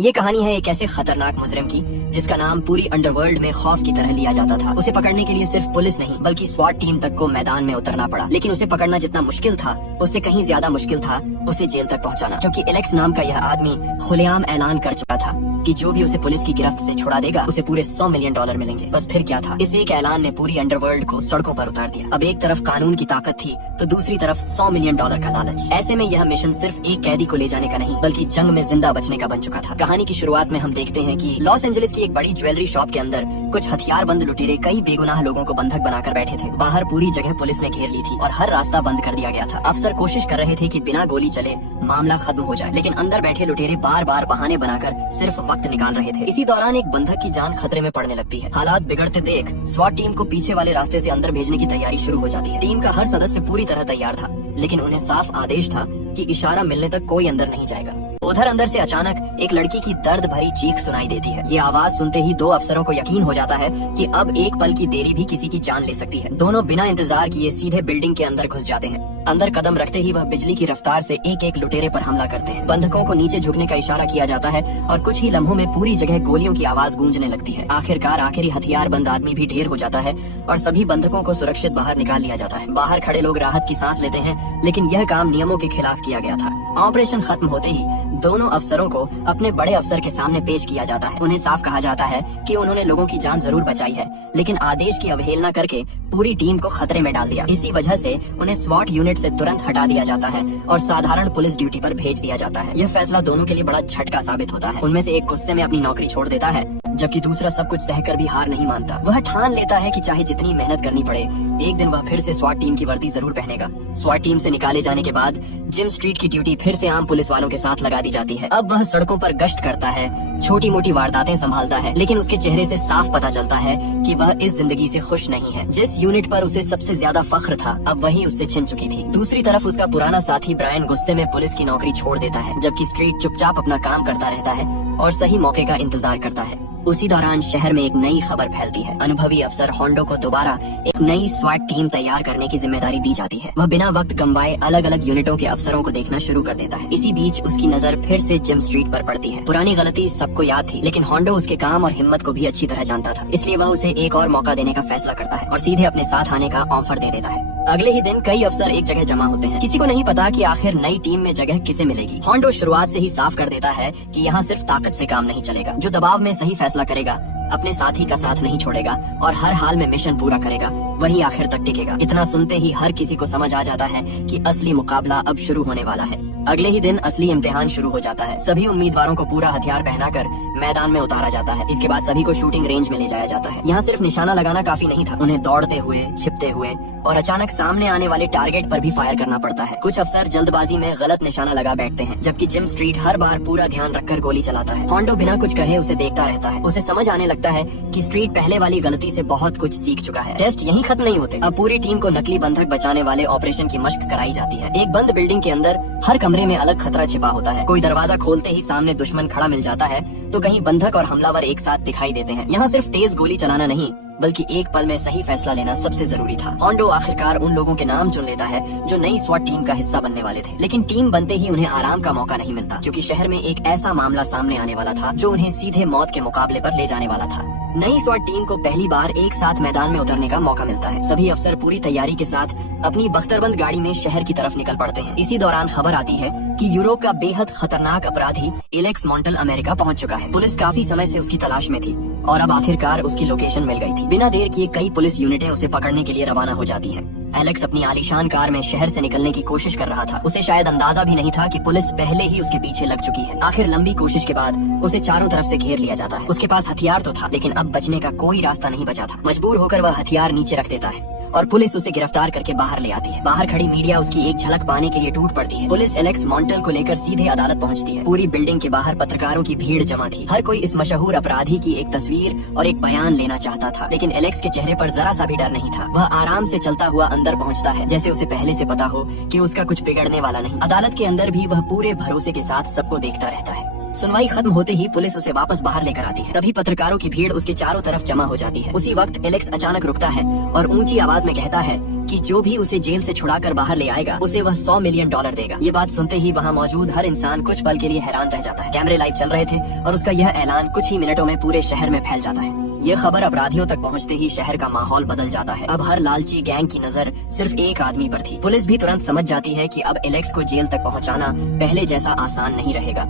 ये कहानी है एक ऐसे खतरनाक मुजरिम की जिसका नाम पूरी अंडरवर्ल्ड में खौफ की तरह लिया जाता था। उसे पकड़ने के लिए सिर्फ पुलिस नहीं बल्कि स्वाट टीम तक को मैदान में उतरना पड़ा। लेकिन उसे पकड़ना जितना मुश्किल था उससे कहीं ज्यादा मुश्किल था उसे जेल तक पहुंचाना, क्योंकि एलेक्स नाम का यह आदमी खुलेआम ऐलान कर चुका था कि जो भी उसे पुलिस की गिरफ्त से छुड़ा देगा उसे पूरे $100 मिलियन मिलेंगे। बस फिर क्या था, इस एक ऐलान ने पूरी अंडरवर्ल्ड को सड़कों पर उतार दिया। अब एक तरफ कानून की ताकत थी तो दूसरी तरफ $100 मिलियन का लालच। ऐसे में यह मिशन सिर्फ एक कैदी को ले जाने का नहीं बल्कि जंग में जिंदा बचने का बन चुका था। कहानी की शुरुआत में हम देखते हैं कि लॉस एंजलिस की एक बड़ी ज्वेलरी शॉप के अंदर कुछ हथियारबंद लुटेरे कई बेगुनाह लोगों को बंधक बनाकर बैठे थे। बाहर पूरी जगह पुलिस ने घेर ली थी और हर रास्ता बंद कर दिया गया था। अफसर कोशिश कर रहे थे कि बिना गोली चले मामला खत्म हो जाए, लेकिन अंदर बैठे लुटेरे बार बार बहाने बनाकर सिर्फ वक्त निकाल रहे थे। इसी दौरान एक बंधक की जान खतरे में पड़ने लगती है। हालात बिगड़ते देख स्वाट टीम को पीछे वाले रास्ते से अंदर भेजने की तैयारी शुरू हो जाती है। टीम का हर सदस्य पूरी तरह तैयार था, लेकिन उन्हें साफ आदेश था कि इशारा मिलने तक कोई अंदर नहीं जाएगा। उधर अंदर से अचानक एक लड़की की दर्द भरी चीख सुनाई देती है। ये आवाज सुनते ही दो अफसरों को यकीन हो जाता है कि अब एक पल की देरी भी किसी की जान ले सकती है। दोनों बिना इंतजार किए सीधे बिल्डिंग के अंदर घुस जाते हैं। अंदर कदम रखते ही वह बिजली की रफ्तार से एक एक लुटेरे पर हमला करते हैं। बंधकों को नीचे झुकने का इशारा किया जाता है और कुछ ही लम्हों में पूरी जगह गोलियों की आवाज गूंजने लगती है। आखिरकार आखिरी हथियारबंद आदमी भी ढेर हो जाता है और सभी बंधकों को सुरक्षित बाहर निकाल लिया जाता है। बाहर खड़े लोग राहत की सांस लेते हैं, लेकिन यह काम नियमों के खिलाफ किया गया था। ऑपरेशन खत्म होते ही दोनों अफसरों को अपने बड़े अफसर के सामने पेश किया जाता है। उन्हें साफ कहा जाता है कि उन्होंने लोगों की जान जरूर बचाई है, लेकिन आदेश की अवहेलना करके पूरी टीम को खतरे में डाल दिया। इसी वजह से उन्हें स्वाट यूनिट से तुरंत हटा दिया जाता है और साधारण पुलिस ड्यूटी पर भेज दिया जाता है। यह फैसला दोनों के लिए बड़ा झटका साबित होता है। उनमें से एक गुस्से में अपनी नौकरी छोड़ देता है, जबकि दूसरा सब कुछ सहकर भी हार नहीं मानता। वह ठान लेता है कि चाहे जितनी मेहनत करनी पड़े, एक दिन वह फिर से स्वाट टीम की वर्दी जरूर पहनेगा। स्वाट टीम से निकाले जाने के बाद जिम स्ट्रीट की ड्यूटी फिर से आम पुलिस वालों के साथ लगा दी जाती है। अब वह सड़कों पर गश्त करता है, छोटी मोटी वारदातें संभालता है, लेकिन उसके चेहरे से साफ पता चलता है कि वह इस जिंदगी से खुश नहीं है। जिस यूनिट पर उसे सबसे ज्यादा फख्र था अब वही उससे छिन चुकी थी। दूसरी तरफ उसका पुराना साथी ब्रायन गुस्से में पुलिस की नौकरी छोड़ देता है, जबकि स्ट्रीट चुपचाप अपना काम करता रहता है और सही मौके का इंतजार करता है। उसी दौरान शहर में एक नई खबर फैलती है। अनुभवी अफसर होंडो को दोबारा एक नई स्वाट टीम तैयार करने की जिम्मेदारी दी जाती है। वह बिना वक्त गंवाए अलग अलग यूनिटों के अफसरों को देखना शुरू कर देता है। इसी बीच उसकी नजर फिर से जिम स्ट्रीट पर पड़ती है। पुरानी गलती सबको याद थी, लेकिन होंडो उसके काम और हिम्मत को भी अच्छी तरह जानता था, इसलिए वह उसे एक और मौका देने का फैसला करता है और सीधे अपने साथ आने का ऑफर दे देता है। अगले ही दिन कई अफसर एक जगह जमा होते हैं। किसी को नहीं पता कि आखिर नई टीम में जगह किसे मिलेगी। होंडो शुरुआत से ही साफ कर देता है कि यहाँ सिर्फ ताकत से काम नहीं चलेगा। जो दबाव में सही फैसला करेगा, अपने साथी का साथ नहीं छोड़ेगा और हर हाल में मिशन पूरा करेगा, वही आखिर तक टिकेगा। इतना सुनते ही हर किसी को समझ आ जाता है कि असली मुकाबला अब शुरू होने वाला है। अगले ही दिन असली इम्तिहान शुरू हो जाता है। सभी उम्मीदवारों को पूरा हथियार पहनाकर मैदान में उतारा जाता है। इसके बाद सभी को शूटिंग रेंज में ले जाया जाता है। यहाँ सिर्फ निशाना लगाना काफी नहीं था, उन्हें दौड़ते हुए, छिपते हुए और अचानक सामने आने वाले टारगेट पर भी फायर करना पड़ता है। कुछ अफसर जल्दबाजी में गलत निशाना लगा बैठते हैं, जबकि जिम स्ट्रीट हर बार पूरा ध्यान रखकर गोली चलाता है। होंडो बिना कुछ कहे उसे देखता रहता है। उसे समझ आने लगता है कि स्ट्रीट पहले वाली गलती से बहुत कुछ सीख चुका है। टेस्ट यहीं खत्म नहीं होते। अब पूरी टीम को नकली बंधक बचाने वाले ऑपरेशन की मशक कराई जाती है। एक बंद बिल्डिंग के अंदर हर कमरे में अलग खतरा छिपा होता है। कोई दरवाजा खोलते ही सामने दुश्मन खड़ा मिल जाता है, तो कहीं बंधक और हमलावर एक साथ दिखाई देते हैं। यहाँ सिर्फ तेज गोली चलाना नहीं बल्कि एक पल में सही फैसला लेना सबसे जरूरी था। होंडो आखिरकार उन लोगों के नाम चुन लेता है जो नई स्वाट टीम का हिस्सा बनने वाले थे, लेकिन टीम बनते ही उन्हें आराम का मौका नहीं मिलता, क्योंकि शहर में एक ऐसा मामला सामने आने वाला था जो उन्हें सीधे मौत के मुकाबले पर ले जाने वाला था। नई स्वाट टीम को पहली बार एक साथ मैदान में उतरने का मौका मिलता है। सभी अफसर पूरी तैयारी के साथ अपनी बख्तरबंद गाड़ी में शहर की तरफ निकल पड़ते हैं। इसी दौरान खबर आती है कि यूरोप का बेहद खतरनाक अपराधी एलेक्स मॉन्टल अमेरिका पहुंच चुका है। पुलिस काफी समय से उसकी तलाश में थी और अब आखिरकार उसकी लोकेशन मिल गई थी। बिना देर किए कई पुलिस यूनिटें उसे पकड़ने के लिए रवाना हो जाती हैं। एलेक्स अपनी आलीशान कार में शहर से निकलने की कोशिश कर रहा था। उसे शायद अंदाजा भी नहीं था कि पुलिस पहले ही उसके पीछे लग चुकी है। आखिर लंबी कोशिश के बाद उसे चारों तरफ से घेर लिया जाता है। उसके पास हथियार तो था, लेकिन अब बचने का कोई रास्ता नहीं बचा था। मजबूर होकर वह हथियार नीचे रख देता है और पुलिस उसे गिरफ्तार करके बाहर ले आती है। बाहर खड़ी मीडिया उसकी एक झलक पाने के लिए टूट पड़ती है। पुलिस एलेक्स मॉन्टल को लेकर सीधे अदालत पहुंचती है। पूरी बिल्डिंग के बाहर पत्रकारों की भीड़ जमा थी। हर कोई इस मशहूर अपराधी की एक तस्वीर और एक बयान लेना चाहता था, लेकिन एलेक्स के चेहरे पर जरा सा भी डर नहीं था। वह आराम से चलता हुआ अंदर पहुंचता है, जैसे उसे पहले से पता हो कि उसका कुछ बिगड़ने वाला नहीं। अदालत के अंदर भी वह पूरे भरोसे के साथ सबको देखता रहता है। सुनवाई खत्म होते ही पुलिस उसे वापस बाहर लेकर आती है। तभी पत्रकारों की भीड़ उसके चारों तरफ जमा हो जाती है। उसी वक्त एलेक्स अचानक रुकता है और ऊंची आवाज में कहता है कि जो भी उसे जेल से छुड़ाकर बाहर ले आएगा उसे वह $100 मिलियन देगा। ये बात सुनते ही वहाँ मौजूद हर इंसान कुछ पल के लिए हैरान रह जाता है। कैमरे लाइव चल रहे थे और उसका यह ऐलान कुछ ही मिनटों में पूरे शहर में फैल जाता है। ये खबर अपराधियों तक पहुंचते ही शहर का माहौल बदल जाता है। अब हर लालची गैंग की नजर सिर्फ एक आदमी पर थी। पुलिस भी तुरंत समझ जाती है कि अब एलेक्स को जेल तक पहुंचाना पहले जैसा आसान नहीं रहेगा।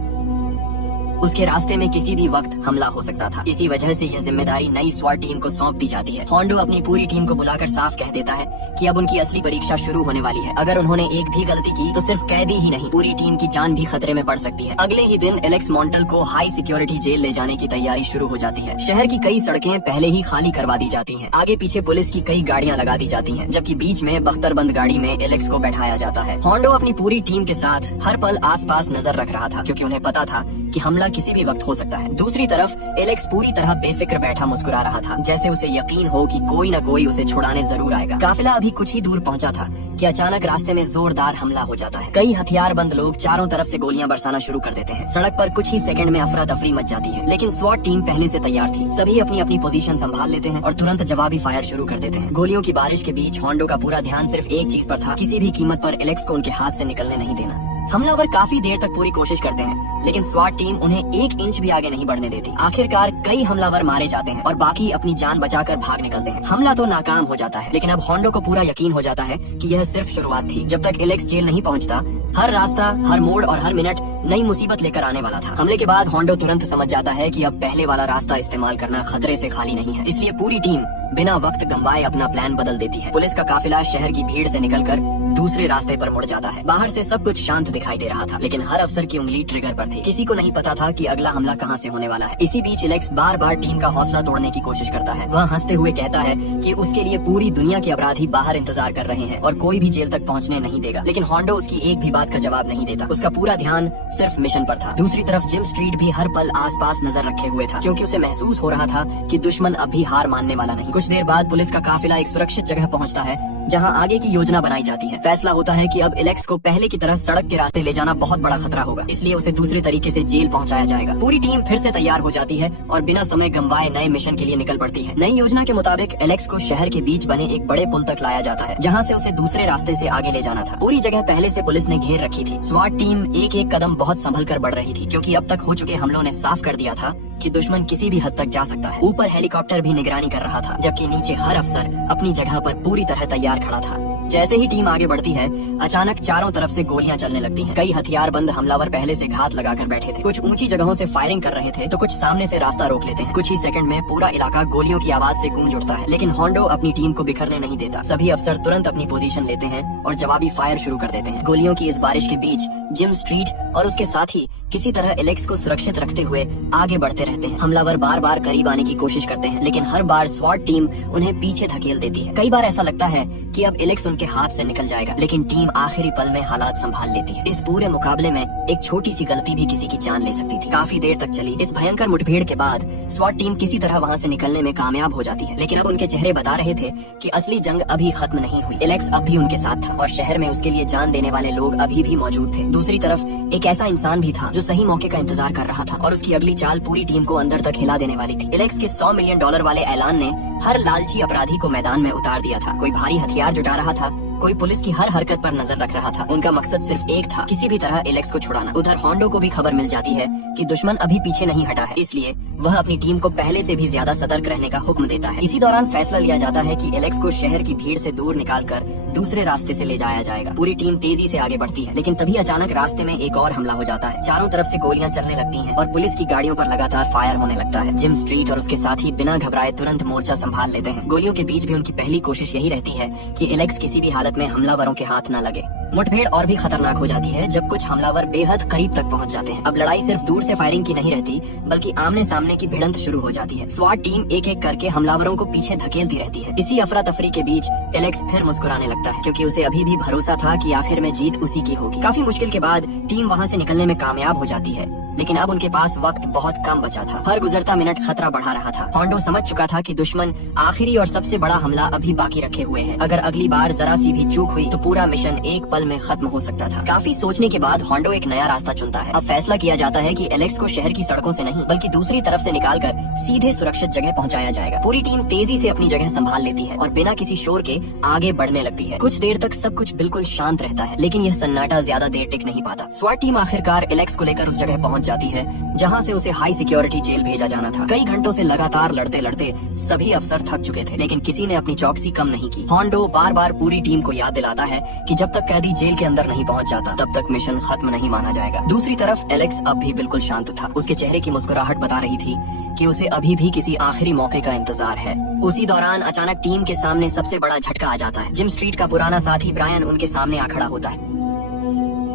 उसके रास्ते में किसी भी वक्त हमला हो सकता था। इसी वजह से यह जिम्मेदारी नई स्वाट टीम को सौंप दी जाती है। होंडो अपनी पूरी टीम को बुलाकर साफ कह देता है कि अब उनकी असली परीक्षा शुरू होने वाली है। अगर उन्होंने एक भी गलती की तो सिर्फ कैदी ही नहीं, पूरी टीम की जान भी खतरे में पड़ सकती है। अगले ही दिन एलेक्स मॉन्टल को हाई सिक्योरिटी जेल ले जाने की तैयारी शुरू हो जाती है। शहर की कई सड़कें पहले ही खाली करवा दी जाती है। आगे पीछे पुलिस की कई गाड़ियाँ लगा दी जाती है, जबकि बीच में बख्तरबंद गाड़ी में एलेक्स को बैठाया जाता है। होंडो अपनी पूरी टीम के साथ हर पल आसपास नजर रख रहा था, क्योंकि उन्हें पता था कि हमला किसी भी वक्त हो सकता है। दूसरी तरफ एलेक्स पूरी तरह बेफिक्र बैठा मुस्कुरा रहा था, जैसे उसे यकीन हो कि कोई न कोई उसे छुड़ाने जरूर आएगा। काफिला अभी कुछ ही दूर पहुंचा था कि अचानक रास्ते में जोरदार हमला हो जाता है। कई हथियारबंद लोग चारों तरफ से गोलियां बरसाना शुरू कर देते हैं। सड़क पर कुछ ही सेकंड में अफरा तफरी मच जाती है, लेकिन स्वाट टीम पहले से तैयार थी। सभी अपनी अपनी पोजीशन संभाल लेते हैं और तुरंत जवाबी फायर शुरू कर देते हैं। गोलियों की बारिश के बीच होंडो का पूरा ध्यान सिर्फ एक चीज पर था, किसी भी कीमत पर एलेक्स को उनके हाथ से निकलने नहीं देना। हमलावर काफी देर तक पूरी कोशिश करते हैं, लेकिन स्वाट टीम उन्हें 1 इंच भी आगे नहीं बढ़ने देती। आखिरकार कई हमलावर मारे जाते हैं और बाकी अपनी जान बचाकर भाग निकलते हैं। हमला तो नाकाम हो जाता है, लेकिन अब होंडो को पूरा यकीन हो जाता है कि यह सिर्फ शुरुआत थी। जब तक एलेक्स जेल नहीं पहुंचता, हर रास्ता, हर मोड़ और हर मिनट नई मुसीबत लेकर आने वाला था। हमले के बाद होंडो तुरंत समझ जाता है कि अब पहले वाला रास्ता इस्तेमाल करना खतरे से खाली नहीं है। इसलिए पूरी टीम बिना वक्त गंवाए अपना प्लान बदल देती है। पुलिस का काफिला शहर की भीड़ से निकलकर दूसरे रास्ते पर मुड़ जाता है। बाहर से सब कुछ शांत दिखाई दे रहा था, लेकिन हर अफसर की उंगली ट्रिगर पर थी। किसी को नहीं पता था कि अगला हमला कहां से होने वाला है। इसी बीच एलेक्स बार बार टीम का हौसला तोड़ने की कोशिश करता है। वह हंसते हुए कहता है कि उसके लिए पूरी दुनिया के अपराधी बाहर इंतजार कर रहे हैं और कोई भी जेल तक पहुंचने नहीं देगा। लेकिन होंडो उसकी एक भी बात का जवाब नहीं देता। उसका पूरा ध्यान सिर्फ मिशन पर था। दूसरी तरफ जिम स्ट्रीट भी हर पल आसपास नजर रखे हुए था, क्योंकि उसे महसूस हो रहा था कि दुश्मन अब भी हार मानने वाला नहीं। कुछ देर बाद पुलिस का काफिला एक सुरक्षित जगह पहुंचता है, जहां आगे की योजना बनाई जाती है। फैसला होता है कि अब एलेक्स को पहले की तरह सड़क के रास्ते ले जाना बहुत बड़ा खतरा होगा, इसलिए उसे दूसरे तरीके से जेल पहुंचाया जाएगा। पूरी टीम फिर से तैयार हो जाती है और बिना समय गंवाए नए मिशन के लिए निकल पड़ती है। नई योजना के मुताबिक एलेक्स को शहर के बीच बने एक बड़े पुल तक लाया जाता है, जहां से उसे दूसरे रास्ते से आगे ले जाना था। पूरी जगह पहले से पुलिस ने घेर रखी थी। स्वाट टीम एक एक कदम बहुत संभल कर बढ़ रही थी, क्योंकि अब तक हो चुके हमलों ने साफ कर दिया था कि दुश्मन किसी भी हद तक जा सकता है। ऊपर हेलीकॉप्टर भी निगरानी कर रहा था, जबकि नीचे हर अफसर अपनी जगह पर पूरी तरह तैयार खड़ा था। जैसे ही टीम आगे बढ़ती है, अचानक चारों तरफ से गोलियां चलने लगती हैं। कई हथियारबंद हमलावर पहले से घात लगाकर बैठे थे। कुछ ऊंची जगहों से फायरिंग कर रहे थे, तो कुछ सामने से रास्ता रोक लेते हैं। कुछ ही सेकंड में पूरा इलाका गोलियों की आवाज से गूंज उठता है, लेकिन होंडो अपनी टीम को बिखरने नहीं देता। सभी अफसर तुरंत अपनी पोजीशन लेते हैं और जवाबी फायर शुरू कर देते हैं। गोलियों की इस बारिश के बीच जिम स्ट्रीट और उसके साथी किसी तरह एलेक्स को सुरक्षित रखते हुए आगे बढ़ते रहते हैं। हमलावर बार बार करीब आने की कोशिश करते हैं, लेकिन हर बार स्वाट टीम उन्हें पीछे धकेल देती है। कई बार ऐसा लगता है कि अब एलेक्स उनके हाथ से निकल जाएगा, लेकिन टीम आखिरी पल में हालात संभाल लेती है। इस पूरे मुकाबले में एक छोटी सी गलती भी किसी की जान ले सकती थी। काफी देर तक चली इस भयंकर मुठभेड़ के बाद स्वाट टीम किसी तरह वहाँ से निकलने में कामयाब हो जाती है, लेकिन अब उनके चेहरे बता रहे थे कि असली जंग अभी खत्म नहीं हुई। एलेक्स अब भी उनके साथ था और शहर में उसके लिए जान देने वाले लोग अभी भी मौजूद थे। दूसरी तरफ एक ऐसा इंसान भी था जो सही मौके का इंतजार कर रहा था, और उसकी अगली चाल पूरी टीम को अंदर तक हिला देने वाली थी। एलेक्स के $100 मिलियन वाले ऐलान ने हर लालची अपराधी को मैदान में उतार दिया था। कोई भारी हथियार जुटा रहा था, कोई पुलिस की हर हरकत पर नजर रख रहा था। उनका मकसद सिर्फ एक था, किसी भी तरह एलेक्स को छुड़ाना। उधर होंडो को भी खबर मिल जाती है कि दुश्मन अभी पीछे नहीं हटा है, इसलिए वह अपनी टीम को पहले से भी ज्यादा सतर्क रहने का हुक्म देता है। इसी दौरान फैसला लिया जाता है कि एलेक्स को शहर की भीड़ से दूर निकालकर दूसरे रास्ते से ले जाया जाएगा। पूरी टीम तेजी से आगे बढ़ती है, लेकिन तभी अचानक रास्ते में एक और हमला हो जाता है। चारों तरफ से गोलियां चलने लगती हैं और पुलिस की गाड़ियों पर लगातार फायर होने लगता है। जिम स्ट्रीट और उसके साथी बिना घबराए तुरंत मोर्चा संभाल लेते हैं। गोलियों के बीच भी उनकी पहली कोशिश यही रहती है कि एलेक्स किसी भी हालत में हमलावरों के हाथ न लगे। मुठभेड़ और भी खतरनाक हो जाती है जब कुछ हमलावर बेहद करीब तक पहुंच जाते हैं। अब लड़ाई सिर्फ दूर से फायरिंग की नहीं रहती, बल्कि आमने सामने की भिड़ंत शुरू हो जाती है। स्वाट टीम एक एक करके हमलावरों को पीछे धकेलती रहती है। इसी अफरा तफरी के बीच एलेक्स फिर मुस्कुराने लगता है, क्योंकि उसे अभी भी भरोसा था कि आखिर में जीत उसी की होगी। काफी मुश्किल के बाद टीम वहाँ से निकलने में कामयाब हो जाती है, लेकिन अब उनके पास वक्त बहुत कम बचा था। हर गुजरता मिनट खतरा बढ़ा रहा था। होंडो समझ चुका था कि दुश्मन आखिरी और सबसे बड़ा हमला अभी बाकी रखे हुए है। अगर अगली बार जरा सी भी चूक हुई तो पूरा मिशन एक पल में खत्म हो सकता था। काफी सोचने के बाद होंडो एक नया रास्ता चुनता है। अब फैसला किया जाता है कि एलेक्स को शहर की सड़कों से नहीं बल्कि दूसरी तरफ से निकालकर सीधे सुरक्षित जगह पहुंचाया जाएगा। पूरी टीम तेजी से अपनी जगह संभाल लेती है और बिना किसी शोर के आगे बढ़ने लगती है। कुछ देर तक सब कुछ बिल्कुल शांत रहता है, लेकिन यह सन्नाटा ज्यादा देर टिक नहीं पाता। स्वाट टीम आखिरकार एलेक्स को लेकर उस जगह पहुंच जाती है जहां से उसे हाई सिक्योरिटी जेल भेजा जाना था। कई घंटों से लगातार लड़ते लड़ते सभी अफसर थक चुके थे, लेकिन किसी ने अपनी चौकसी कम नहीं की। होंडो बार बार पूरी टीम को याद दिलाता है कि जब तक कैदी जेल के अंदर नहीं पहुंच जाता तब तक मिशन खत्म नहीं माना जाएगा। दूसरी तरफ एलेक्स अब भी बिल्कुल शांत था। उसके चेहरे की मुस्कुराहट बता रही थी कि उसे अभी भी किसी आखिरी मौके का इंतजार है। उसी दौरान अचानक टीम के सामने सबसे बड़ा झटका आ जाता है। जिम स्ट्रीट का पुराना साथी ब्रायन उनके सामने आ खड़ा होता है।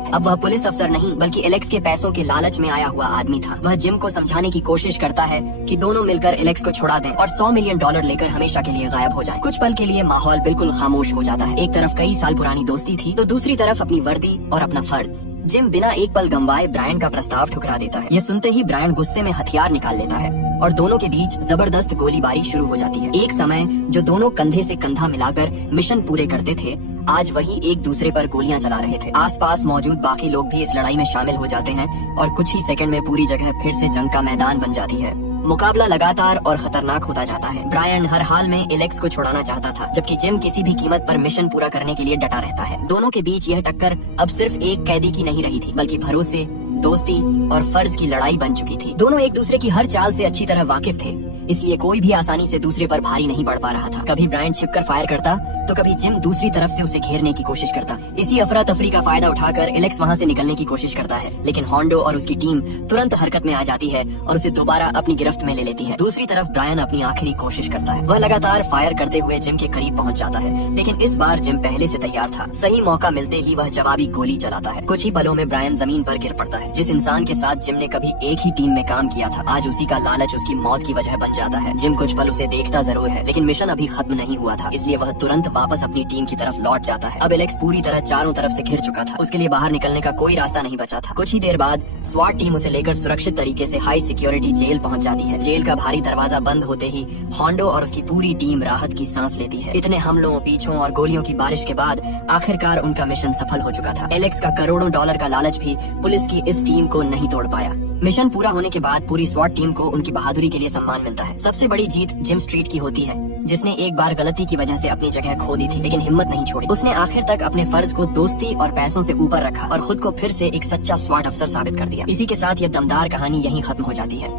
अब वह पुलिस अफसर नहीं बल्कि एलेक्स के पैसों के लालच में आया हुआ आदमी था। वह जिम को समझाने की कोशिश करता है कि दोनों मिलकर एलेक्स को छुड़ा दें और $100 मिलियन लेकर हमेशा के लिए गायब हो जाएं। कुछ पल के लिए माहौल बिल्कुल खामोश हो जाता है। एक तरफ कई साल पुरानी दोस्ती थी तो दूसरी तरफ अपनी वर्दी और अपना फर्ज। जिम बिना एक पल गंवाए ब्रायन का प्रस्ताव ठुकरा देता है। ये सुनते ही ब्रायन गुस्से में हथियार निकाल लेता है और दोनों के बीच जबरदस्त गोलीबारी शुरू हो जाती है। एक समय जो दोनों कंधे से कंधा मिलाकर मिशन पूरे करते थे, आज वही एक दूसरे पर गोलियां चला रहे थे। आसपास मौजूद बाकी लोग भी इस लड़ाई में शामिल हो जाते हैं और कुछ ही सेकंड में पूरी जगह फिर से जंग का मैदान बन जाती है। मुकाबला लगातार और खतरनाक होता जाता है। ब्रायन हर हाल में एलेक्स को छुड़ाना चाहता था, जबकि जिम किसी भी कीमत पर मिशन पूरा करने के लिए डटा रहता है। दोनों के बीच यह टक्कर अब सिर्फ एक कैदी की नहीं रही थी, बल्कि भरोसे, दोस्ती और फर्ज की लड़ाई बन चुकी थी। दोनों एक दूसरे की हर चाल से अच्छी तरह वाकिफ थे, इसलिए कोई भी आसानी से दूसरे पर भारी नहीं पड़ पा रहा था। कभी ब्रायन छिपकर फायर करता तो कभी जिम दूसरी तरफ से उसे घेरने की कोशिश करता। इसी अफरा तफरी का फायदा उठाकर एलेक्स वहां से निकलने की कोशिश करता है, लेकिन होंडो और उसकी टीम तुरंत हरकत में आ जाती है और उसे दोबारा अपनी गिरफ्त में ले लेती है। दूसरी तरफ ब्रायन अपनी आखिरी कोशिश करता है। वह लगातार फायर करते हुए जिम के करीब पहुंच जाता है, लेकिन इस बार जिम पहले से तैयार था। सही मौका मिलते ही वह जवाबी गोली चलाता है। कुछ ही पलों में ब्रायन जमीन पर गिर पड़ता है। जिस इंसान के साथ जिम ने कभी एक ही टीम में काम किया था, आज उसी का लालच उसकी मौत की वजह बन जाता है। जिम कुछ पल उसे देखता जरूर है, लेकिन मिशन अभी खत्म नहीं हुआ था, इसलिए वह तुरंत वापस अपनी टीम की तरफ लौट जाता है। अब एलेक्स पूरी तरह चारों तरफ से घिर चुका था। उसके लिए बाहर निकलने का कोई रास्ता नहीं बचा था। कुछ ही देर बाद स्वाट टीम उसे लेकर सुरक्षित तरीके से हाई सिक्योरिटी जेल पहुंच जाती है। जेल का भारी दरवाजा बंद होते ही होंडो और उसकी पूरी टीम राहत की सांस लेती है। इतने हमलों, पीछों और गोलियों की बारिश के बाद आखिरकार उनका मिशन सफल हो चुका था। एलेक्स का करोड़ों डॉलर का लालच भी पुलिस की इस टीम को नहीं तोड़ पाया। मिशन पूरा होने के बाद पूरी स्वाट टीम को उनकी बहादुरी के लिए सम्मान मिलता है। सबसे बड़ी जीत जिम स्ट्रीट की होती है, जिसने एक बार गलती की वजह से अपनी जगह खो दी थी, लेकिन हिम्मत नहीं छोड़ी। उसने आखिर तक अपने फर्ज को दोस्ती और पैसों से ऊपर रखा और खुद को फिर से एक सच्चा स्वाट अफसर साबित कर दिया। इसी के साथ यह दमदार कहानी यहीं खत्म हो जाती है।